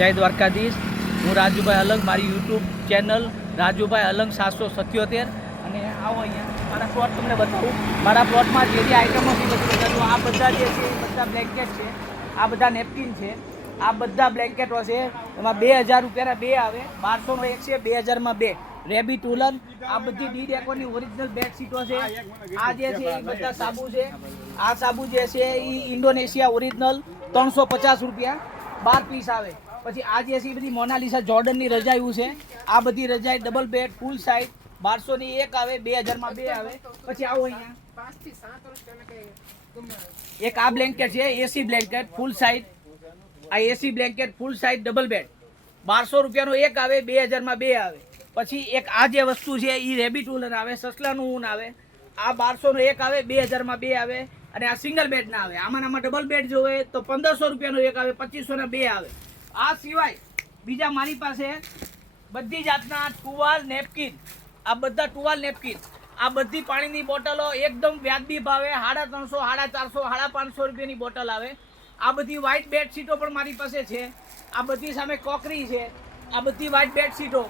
જય દ્વારકાધીશ। હું રાજુભાઈ અલંગ, મારી યુટ્યુબ ચેનલ રાજુભાઈ અલંગ 777 અને આવો અહીંયા મારા પ્લોટ તમને બતાવું। મારા પ્લોટમાં જે આઈટમો છે બધી બતાવું। આ બધા જે છે એ બધા બ્લેન્કેટ છે, આ બધા નેપકિન છે, આ બધા બ્લેન્કેટો છે। એમાં 2000 રૂપિયાના 2 આવે, 1200નો એક છે, 2000માં 2। રેબિટ ઉલન, આ બધી ડી ડેકોની ઓરિજિનલ બેડશીટો છે। આ જે છે એ બધા સાબુ છે। આ સાબુ જે છે એ ઇન્ડોનેશિયા ઓરિજિનલ 350 રૂપિયા 12 પીસ આવે। પછી આ જે છે બધી મોનાલિસા જોર્ડનની રજાઈઓ છે। આ બધી રજાઈ ડબલ બેડ ફૂલ સાઇઝ 1200ની એક આવે, 2000માં 2 આવે। પછી આવો અહીંયા 5 થી 7 વર્ષ એક આ બ્લેન્કેટ છે, એસી બ્લેન્કેટ ફૂલ સાઇઝ। આ AC blanket full size double bed 1200 રૂપિયાનો એક આવે, 2000માં 2 આવે। પછી એક આ જે વસ્તુ છે એ રેબિટ ઉલન આવે, સસલાનું ઊન આવે। આ 1200નો એક આવે, 2000માં 2 આવે અને આ સિંગલ બેડ ના આવે। આમાં ડબલ બેડ જોવે તો 1500 રૂપિયાનો એક આવે, 2500ના 2 આવે। આ સિવાય બીજા મારી પાસે બધી જાતના ટુવાલ નેપકિન, આ બધા ટુવાલ નેપકિન, આ બધી પાણીની બોટલો એકદમ વ્યાજબી ભાવે 350, 450, 550 રૂપિયાની બોટલ આવે। આ બધી વ્હાઇટ બેડશીટો પણ મારી પાસે છે। આ બધી સામે કોકરી છે, આ બધી વ્હાઇટ બેડશીટો,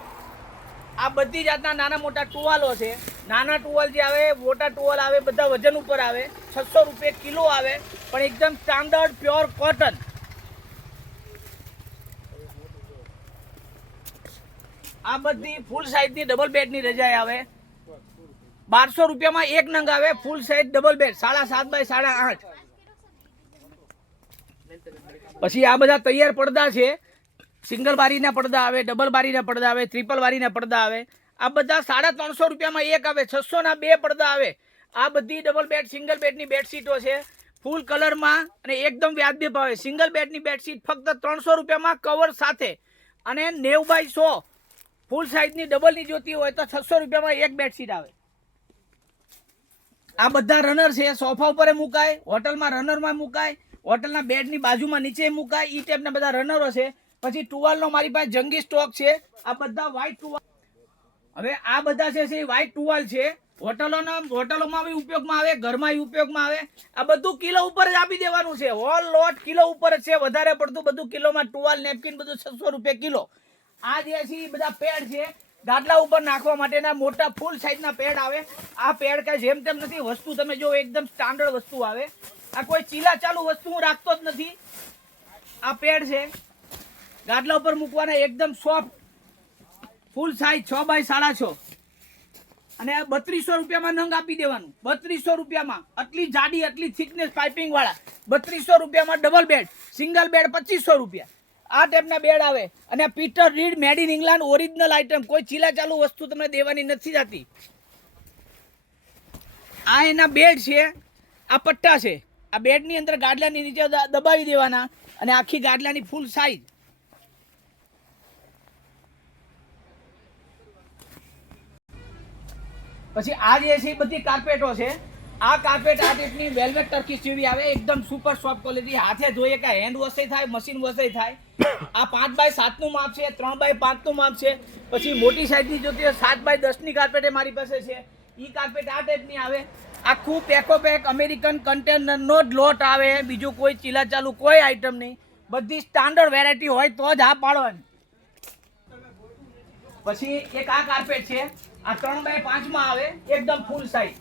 આ બધી જાતના નાના મોટા ટુવાલો છે। નાના ટુવાલ જે આવે, મોટા ટુવાલ આવે, બધા વજન ઉપર આવે, 600 રૂપિયા કિલો આવે, પણ એકદમ સ્ટાન્ડર્ડ પ્યોર કોટન। આ બધી ફૂલ સાઇઝની ડબલ બેડની રજાઈ આવે, 1200 રૂપિયામાં એક નંગ આવે, full size double bed 7.5 by 8.5। પછી આ બધા તૈયાર પડદા છે, સિંગલ બારીના પડદા આવે, ડબલ બારીના પડદા આવે, ટ્રિપલ બારીના પડદા આવે। આ બધા 350 રૂપિયામાં એક આવે, 600ના 2 પડદા આવે। આ બધી ડબલ બેડ સિંગલ બેડની બેડશીટો છે, ફૂલ કલરમાં અને એકદમ વ્યાજબી ભાવે। સિંગલ બેડની બેડશીટ ફક્ત 300 રૂપિયામાં કવર સાથે અને 90 બાય 100 ફૂલ સાઇઝની ડબલની જોતી હોય તો 600 રૂપિયામાં એક બેડશીટ આવે। આ બધા રનર છે, સોફા ઉપર મુકાય, હોટલમાં રનરમાં મુકાય, હોટલના બેડની બાજુમાં નીચે મુકાય, એ ટાઈપના બધા રનરો છે। પછી ટુવાલનો મારી પાસે જંગી સ્ટોક છે, આ બધા વ્હાઇટ ટુવાલ। હવે આ બધા છે એ વ્હાઇટ ટુવાલ છે, હોટલોમાં બી ઉપયોગમાં આવે, ઘરમાં ઉપયોગમાં આવે। આ બધું કિલો ઉપર જ આપી દેવાનું છે, હોલ લોટ કિલો ઉપર જ છે, વધારે પડતું બધું કિલોમાં ટુવાલ નેપકિન બધું 600 રૂપિયા કિલો। આ જે છે એ બધા પેડ છે, ગાદલા ઉપર નાખવા માટેના મોટા ફૂલ સાઇઝના પેડ આવે। આ પેડ કઈ જેમ તેમ નથી, વસ્તુ તમે જો એકદમ સ્ટાન્ડર્ડ વસ્તુ આવે। આ કોઈ ચીલા ચાલુ વસ્તુ હું રાખતો જ નથી। આ પેડ છે, ગાદલા ઉપર મૂકવાના, એકદમ સોફ્ટ ફૂલ સાઇઝ 6 બાય 6.5 અને 3200 રૂપિયામાં નંગ આપી દેવાનું। 3200 રૂપિયામાં આટલી જાડી, આટલી થિકનેસ પાઇપિંગ વાળા 3200 રૂપિયામાં ડબલ બેડ, સિંગલ બેડ 2500 રૂપિયા। આ ટાઈપના બેડ આવે અને Peter read made in England original item, કોઈ ચીલા ચાલુ વસ્તુ તમને દેવાની નથી જતી। આ એના બેડ છે, આ પટ્ટા છે, આ બેડની અંદર ગાદલાની નીચે દબાવી દેવાના અને આખી ગાદલાની ફૂલ સાઇઝ। પછી આ જે છે બધી કાર્પેટો છે, આ કાર્પેટ આ ટાઈપની વેલ્વેટ ટર્કીશ જેવી આવે, એકદમ સુપર સોફ્ટ ક્વોલિટી, હાથે ધોઈએ કે હેન્ડ વોશ થાય, મશીન વોશ થાય। આ 5 બાય 7નું માપ છે, 3 બાય 5નું માપ છે। પછી મોટી સાઈઝની જોતી હોય 7 બાય 10ની કાર્પેટ મારી પાસે છે, ઈ કાર્પેટ આ ટાઈપની આવે। આખું પેકો પેક અમેરિકન કન્ટેનરનો જ લોટ આવે, બીજું કોઈ ચીલા ચાલુ કોઈ આઈટમ નહીં, બધી સ્ટાન્ડર્ડ વેરાયટી હોય તો જ હા પાડવાની। પછી એક આ કાર્પેટ છે, આ 3 બાય 5માં આવે, એકદમ ફૂલ સાઇઝ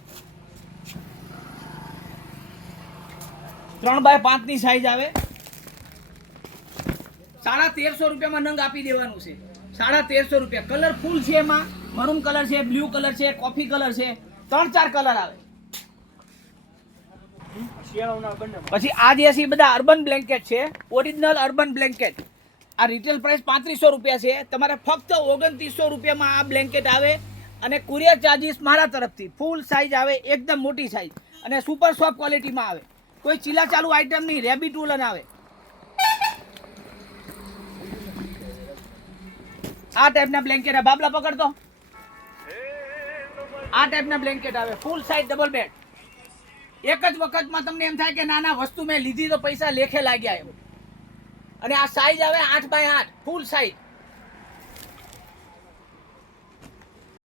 3 બાય 5ની સાઇઝ આવે, 1350 રૂપિયામાં નંગ આપી દેવાનું છે। 1350 રૂપિયા। કલર ફૂલ છે, એમાં મરૂન કલર છે, બ્લુ કલર છે, કોફી કલર છે, 3-4 કલર આવે। પછી આ જે છે બધા અર્બન બ્લેન્કેટ છે, ઓરિજિનલ અર્બન બ્લેન્કેટ। આ રિટેલ પ્રાઇસ 3500 રૂપિયા છે, તમારે ફક્ત 2900 રૂપિયામાં આ બ્લેન્કેટ આવે અને કુરિયર ચાર્જીસ મારા તરફથી। ફૂલ સાઇઝ આવે, એકદમ મોટી સાઇઝ અને સુપર સોફ્ટ ક્વોલિટીમાં આવે, કોઈ ચીલા ચાલુ આઈટમ નહીં, રેબિટ ઉલન આવે। આ ટાઈપના બ્લેન્કેટ બાબલા પકડતો, આ ટાઈપના બ્લેન્કેટ આવે, ફૂલ સાઇઝ ડબલ બેડ। એક જ વખતમાં તમને એમ થાય કે નાના વસ્તુ મેં લીધી તો પૈસા લેખે લાગ્યા એમ। અને આ સાઇઝ આવે 8 બાય 8 ફૂલ સાઇઝ।